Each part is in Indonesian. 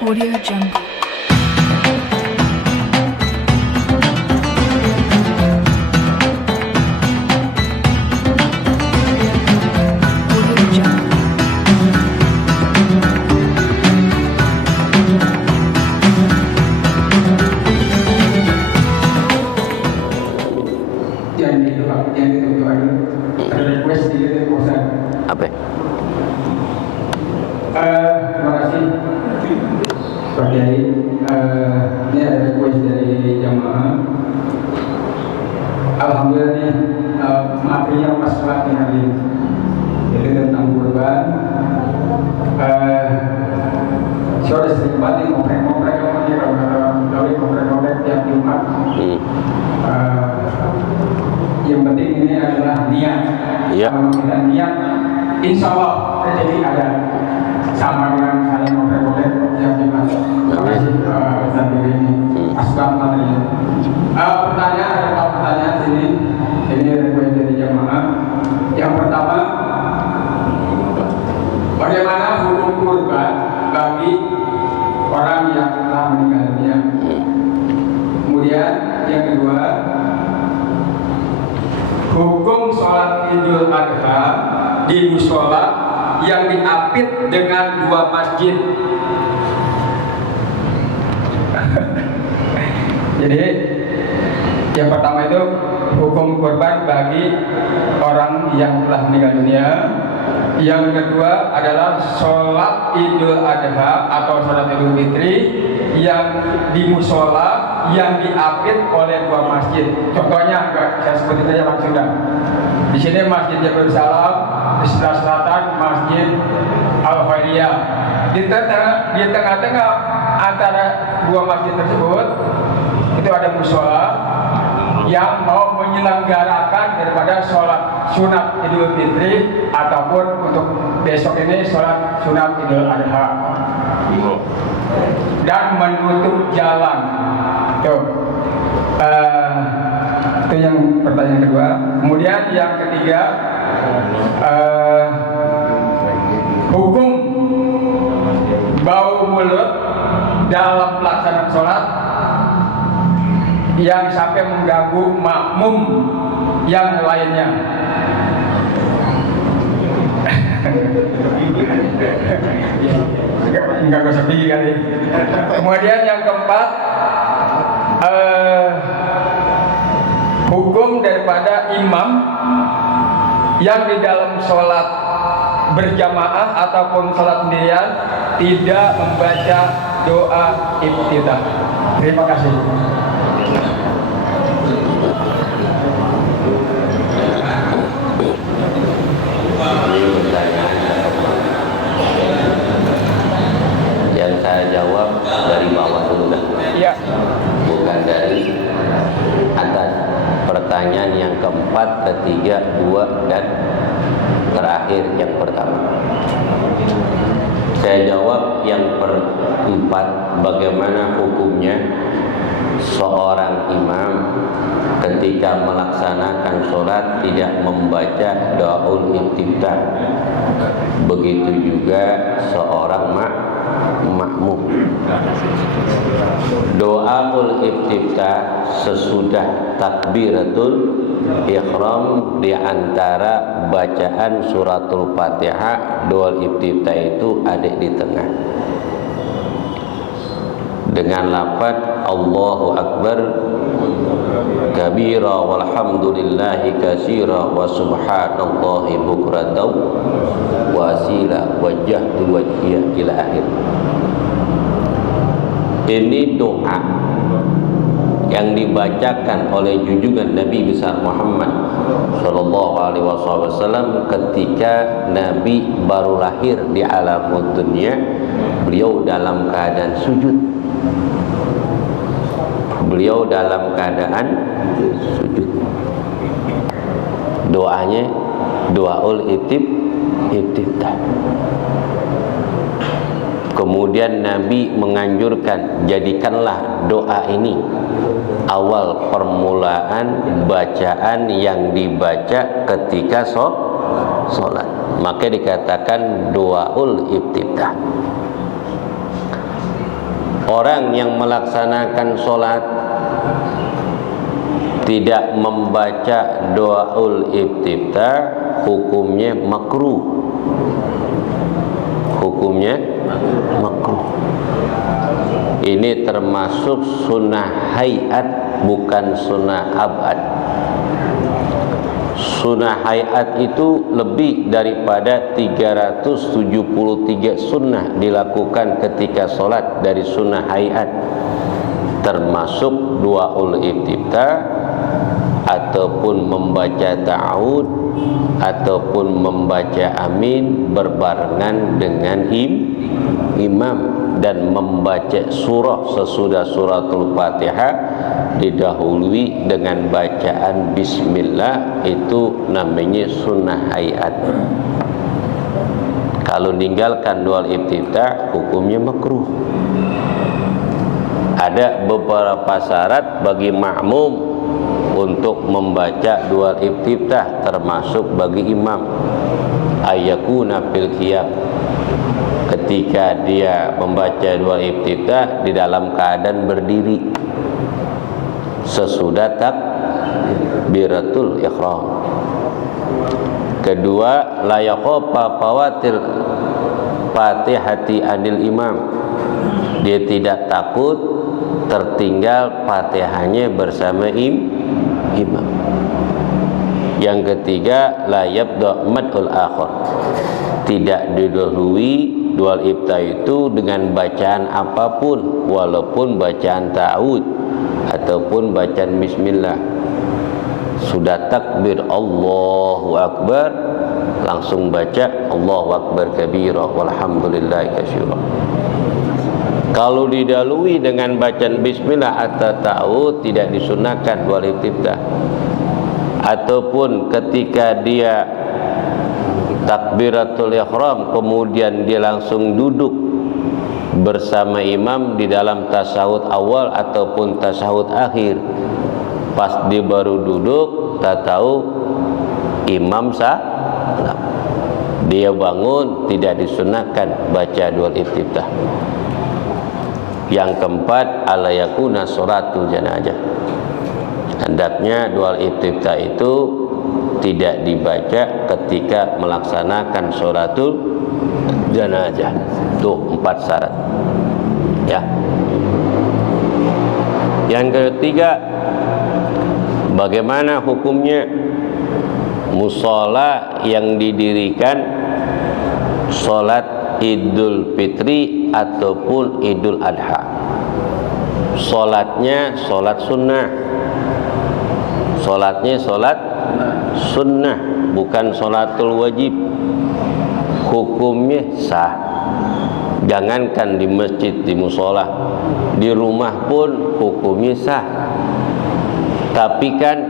Audio Jungle. Audio Jungle. Yang itu ada request di Ustaz. Apa? Terima kasih Pak Kiai. Ini ada request dari jamaah. Alhamdulillah nih materinya pas banget nih hari ini. Itu tentang kurban. Saya udah sering banget nih ngoprek-ngoprek sama dia kalau ngoprek-ngoprek tiap Jumat. Yang penting ini adalah niat. Iya. Kalau kita niat, insya Allah rezeki ada. Sama dengan saling ngobrol-ngobrol yang Jumat. Terima kasih Ustaz ini. Asbab materinya. Pertanyaan ada pertanyaan sini. Ini request dari jamaah. Yang pertama, bagaimana hukum kurban bagi orang yang telah meninggal dunia? Kemudian yang kedua, hukum sholat Idul Adha di musola yang diapit dengan dua masjid. Jadi yang pertama itu hukum kurban bagi orang yang telah meninggal dunia. Yang kedua adalah sholat Idul Adha atau sholat Idul Fitri yang di musola yang diapit oleh dua masjid. Contohnya saya sebutin saja langsung dah. Di sini Masjid Jabal Salam, di sebelah selatan Masjid Al Khairiyah. Di tengah-tengah antara dua masjid tersebut itu ada musola yang mau menyelenggarakan daripada sholat sunat Idul Fitri ataupun untuk besok ini sholat sunat Idul Adha dan menutup jalan. Itu yang pertanyaan kedua. Kemudian yang ketiga, hukum bau mulut dalam pelaksanaan sholat yang sampai mengganggu makmum yang lainnya. Enggak usah pergi kali. Kemudian yang keempat, hukum daripada imam yang di dalam sholat berjamaah ataupun sholat sendirian tidak membaca doa iftitah. Terima kasih. Yang saya jawab dari bawah dulu dah. Iya. Bukan dari atas. Pertanyaan yang keempat, ketiga, dua, dan terakhir yang pertama. Saya jawab yang keempat, bagaimana hukumnya seorang imam ketika melaksanakan sholat tidak membaca doaul iftitah. Begitu juga seorang makmum. Doaul iftitah sesudah takbiratul ihram di antara bacaan suratul Fatihah. Doaul iftitah itu ada di tengah dengan lafaz Allahu Akbar kabira walhamdulillahi katsira wa subhanallahi bukratan wa asila wajjahtu wajhiya ila akhir. Ini doa yang dibacakan oleh junjungan Nabi besar Muhammad sallallahu alaihi wasallam ketika Nabi baru lahir di alam dunia. Beliau dalam keadaan sujud. Beliau dalam keadaan sujud. Doanya doaul iftitah. Kemudian Nabi menganjurkan, jadikanlah doa ini awal permulaan bacaan yang dibaca ketika sholat. Maka dikatakan doaul iftitah. orang yang melaksanakan sholat tidak membaca doaul iftitah, hukumnya makruh. Hukumnya makruh. Ini termasuk sunnah hayat, bukan sunnah abad. Sunnah hayat itu lebih daripada 373 sunnah dilakukan ketika sholat dari sunnah hayat, termasuk duaul iftitah, ataupun membaca ta'awud, ataupun membaca amin berbarengan dengan imam, dan membaca surah sesudah suratul Fatihah didahului dengan bacaan bismillah, itu namanya sunnah hayat. Kalau meninggalkan dual iftitah, hukumnya makruh. Ada beberapa syarat bagi makmum untuk membaca dual iftitah, termasuk bagi imam. Ayakuna fil qiyam, ketika dia membaca dual iftitah di dalam keadaan berdiri sesudah takbiratul ihram. Kedua, la yaqafa fawatil fatihati anil imam, dia tidak takut tertinggal Fatihahnya bersama imam. Yang ketiga, la yabda mad'ul akhir, tidak didahului dual iftitah itu dengan bacaan apapun, walaupun bacaan ta'awud ataupun bacaan bismillah. Sudah takbir Allahu Akbar, langsung baca Allahu Akbar kabira walhamdulillahi katsira. Kalau didahului dengan bacaan bismillah atau ta'awud, tidak disunahkan dual iftitah. Ataupun ketika dia takbiratul ihram kemudian dia langsung duduk bersama imam di dalam tasyahud awal ataupun tasyahud akhir, pas dia baru duduk, tak tahu imam salam, dia bangun, tidak disunahkan baca dual iftitah. Yang keempat, ala yakuna sholatul janazah, hendaknya dual iftitah itu tidak dibaca ketika melaksanakan sholatul janazah. Tuh 4 syarat ya. Yang ketiga, bagaimana hukumnya musola yang didirikan sholat Idul Fitri ataupun Idul Adha? Sholatnya sholat sunnah, sholatnya sholat sunnah, bukan sholatul wajib. Hukumnya sah. Jangankan di masjid, di musola, di rumah pun hukumnya sah. Tapi kan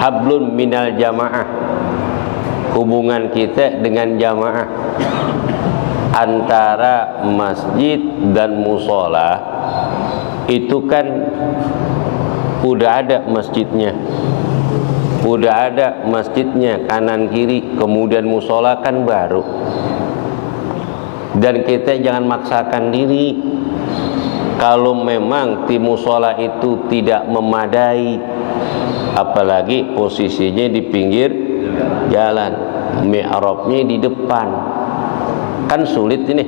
hablun minal jamaah, hubungan kita dengan jamaah antara masjid dan musola itu kan udah ada masjidnya, udah ada masjidnya kanan kiri, kemudian musola kan baru. Dan kita jangan maksakan diri. Kalau memang di musola itu tidak memadai, apalagi posisinya di pinggir jalan, mi'rabnya di depan, kan sulit ini.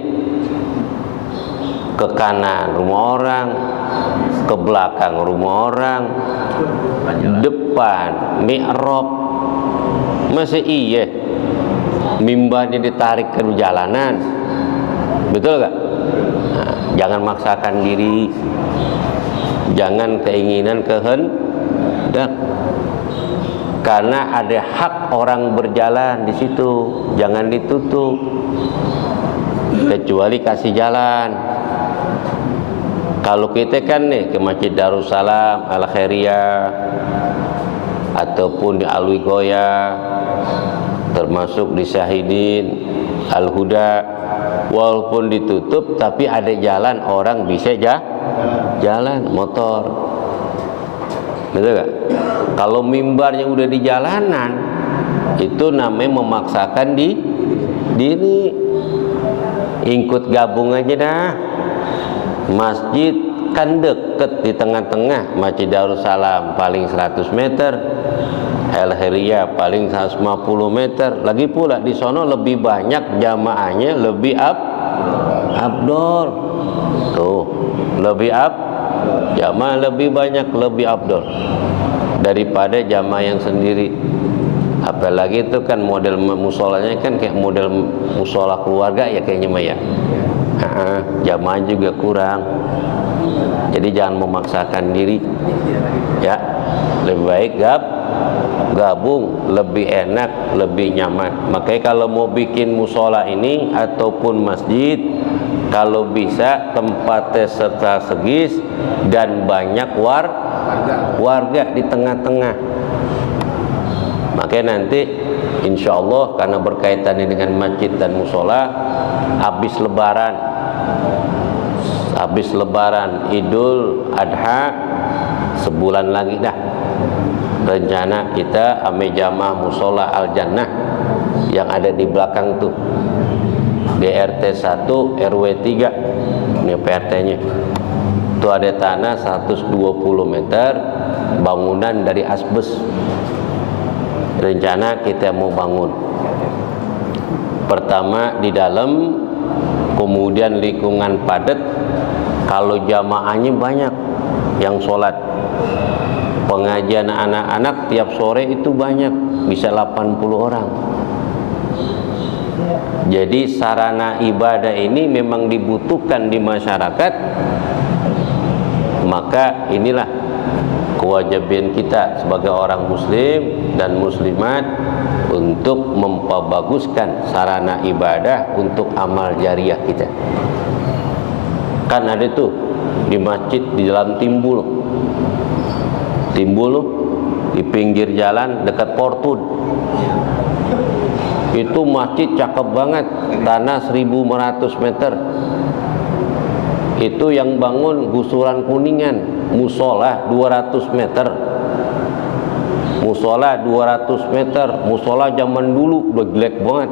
Ke kanan rumah orang, ke belakang rumah orang, depan mi'rab, masih iya mimbarnya ditarik ke jalanan, betul gak? Nah, jangan maksakan diri, jangan keinginan kehendak, karena ada hak orang berjalan di situ, jangan ditutup, kecuali kasih jalan. Kalau kita kan nih ke Masjid Darussalam Al Khairiyah ataupun di Alwigoya, termasuk di Syahidin Al Huda, walaupun ditutup tapi ada jalan, orang bisa jalan motor, betul gak? Kalau mimbarnya udah di jalanan, itu namanya memaksakan diri. Ikut gabung aja dah, masjid kan deket di tengah-tengah, Masjid Darussalam paling 100 meter, Al-Khairiyah paling 150 meter. Lagi pula di sono lebih banyak jamaahnya, lebih abdol. Tuh, lebih jamaah lebih banyak, lebih abdol daripada jamaah yang sendiri. Apalagi itu kan model musolanya kan kayak model musola keluarga ya kayaknya mah ya. Jamaah juga kurang. Jadi jangan memaksakan diri. Ya, lebih baik gabung, lebih enak, lebih nyaman. Makanya kalau mau bikin musola ini ataupun masjid, kalau bisa tempatnya strategis dan banyak warga di tengah-tengah. Makanya nanti insya Allah karena berkaitannya dengan masjid dan musola, habis lebaran Idul Adha sebulan lagi dah, rencana kita ame jamaah musola Al Jannah yang ada di belakang tuh, DRT 1 RW 3 ini PRT-nya. Itu ada tanah 120 meter, bangunan dari asbes. Rencana kita mau bangun pertama di dalam, kemudian lingkungan padat. Kalau jamaahnya banyak yang sholat, pengajian anak-anak tiap sore itu banyak, bisa 80 orang. Jadi sarana ibadah ini memang dibutuhkan di masyarakat. Maka inilah kewajiban kita sebagai orang muslim dan muslimat untuk memperbaguskan sarana ibadah untuk amal jariah kita. Kan ada tuh di masjid di dalam timbul di pinggir jalan dekat Portun. Itu masjid cakep banget, tanah 1.500 meter. Itu yang bangun gusuran Kuningan, musola 200 meter. Musola 200 meter, musola zaman dulu udah jelek banget.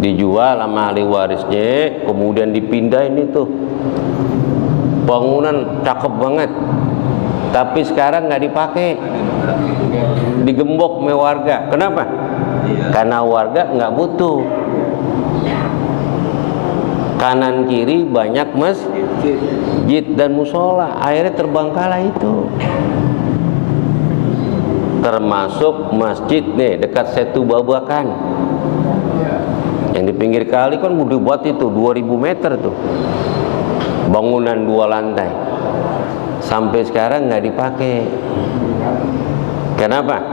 Dijual sama ahli warisnya, kemudian dipindahin itu. Bangunan cakep banget. Tapi sekarang nggak dipakai. Digembok sama warga. Kenapa? Karena warga nggak butuh. Kanan kiri banyak masjid dan musola, akhirnya terbengkalai itu. Termasuk masjid nih dekat Setu Babakan, yang di pinggir kali kan udah buat itu 2000 meter tuh, bangunan 2 lantai, sampai sekarang nggak dipakai. Kenapa?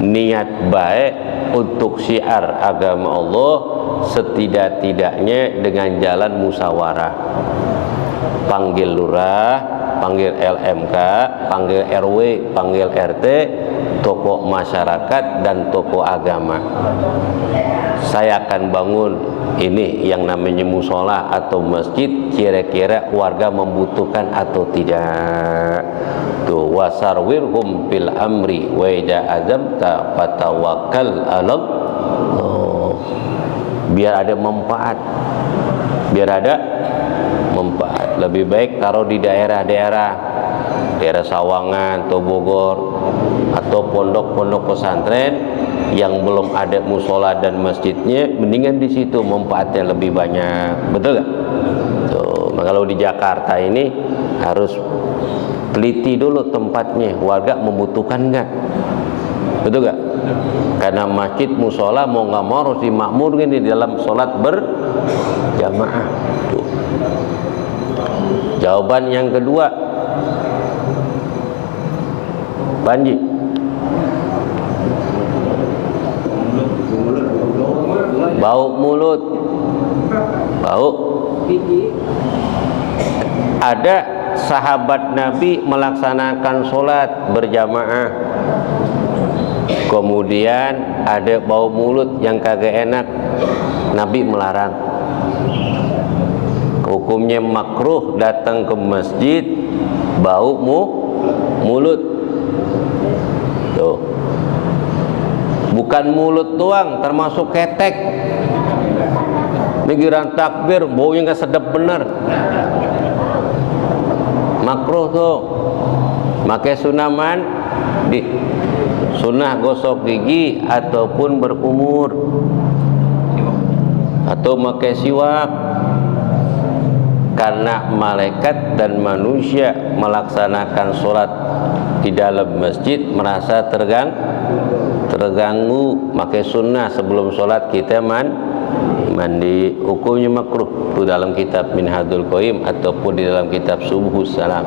Niat baik untuk syiar agama Allah setidak-tidaknya dengan jalan musyawarah, panggil lurah, panggil LMK, panggil RW, panggil RT, tokoh masyarakat dan tokoh agama. Saya akan bangun ini yang namanya musola atau masjid, kira-kira warga membutuhkan atau tidak. Tuh, wasarwirhum fil amri wa idza azamta fatawakkal 'alal. Biar ada manfaat. Lebih baik taruh di daerah Sawangan atau Bogor atau pondok-pondok pesantren yang belum ada musola dan masjidnya, mendingan di situ, manfaatnya lebih banyak. Betul gak? Tuh, kalau di Jakarta ini harus teliti dulu tempatnya, warga membutuhkan nggak? Betul gak? Karena masjid musola mau nggak mau harus dimakmurkan di dalam sholat berjamaah. Tuh. Jawaban yang kedua, Panji. Bau mulut. Bau. Ada sahabat Nabi melaksanakan sholat berjamaah, kemudian ada bau mulut yang kagak enak, Nabi melarang. Hukumnya makruh datang ke masjid bau mulut. Tuh. Bukan mulut doang, termasuk ketek. Mikiran takbir, baunya nggak sedap bener. makruh tuh. Makai sunnah mandi, sunnah gosok gigi ataupun berkumur, atau makai siwak. Karena malaikat dan manusia melaksanakan sholat di dalam masjid merasa terganggu, makai sunnah sebelum sholat kita mandi. Hukumnya makruh itu dalam kitab Minhajul Qayyim ataupun di dalam kitab Subuhus Salam.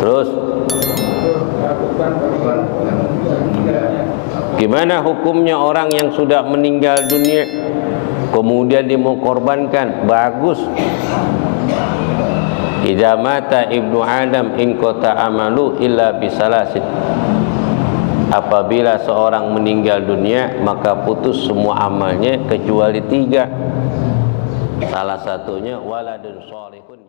Terus gimana hukumnya orang yang sudah meninggal dunia kemudian dia mau korbankan? Bagus. Idza mata ibnu Adam in qata amalu illa bisalasin. Apabila seorang meninggal dunia maka putus semua amalnya kecuali 3. Salah satunya waladun shalihun.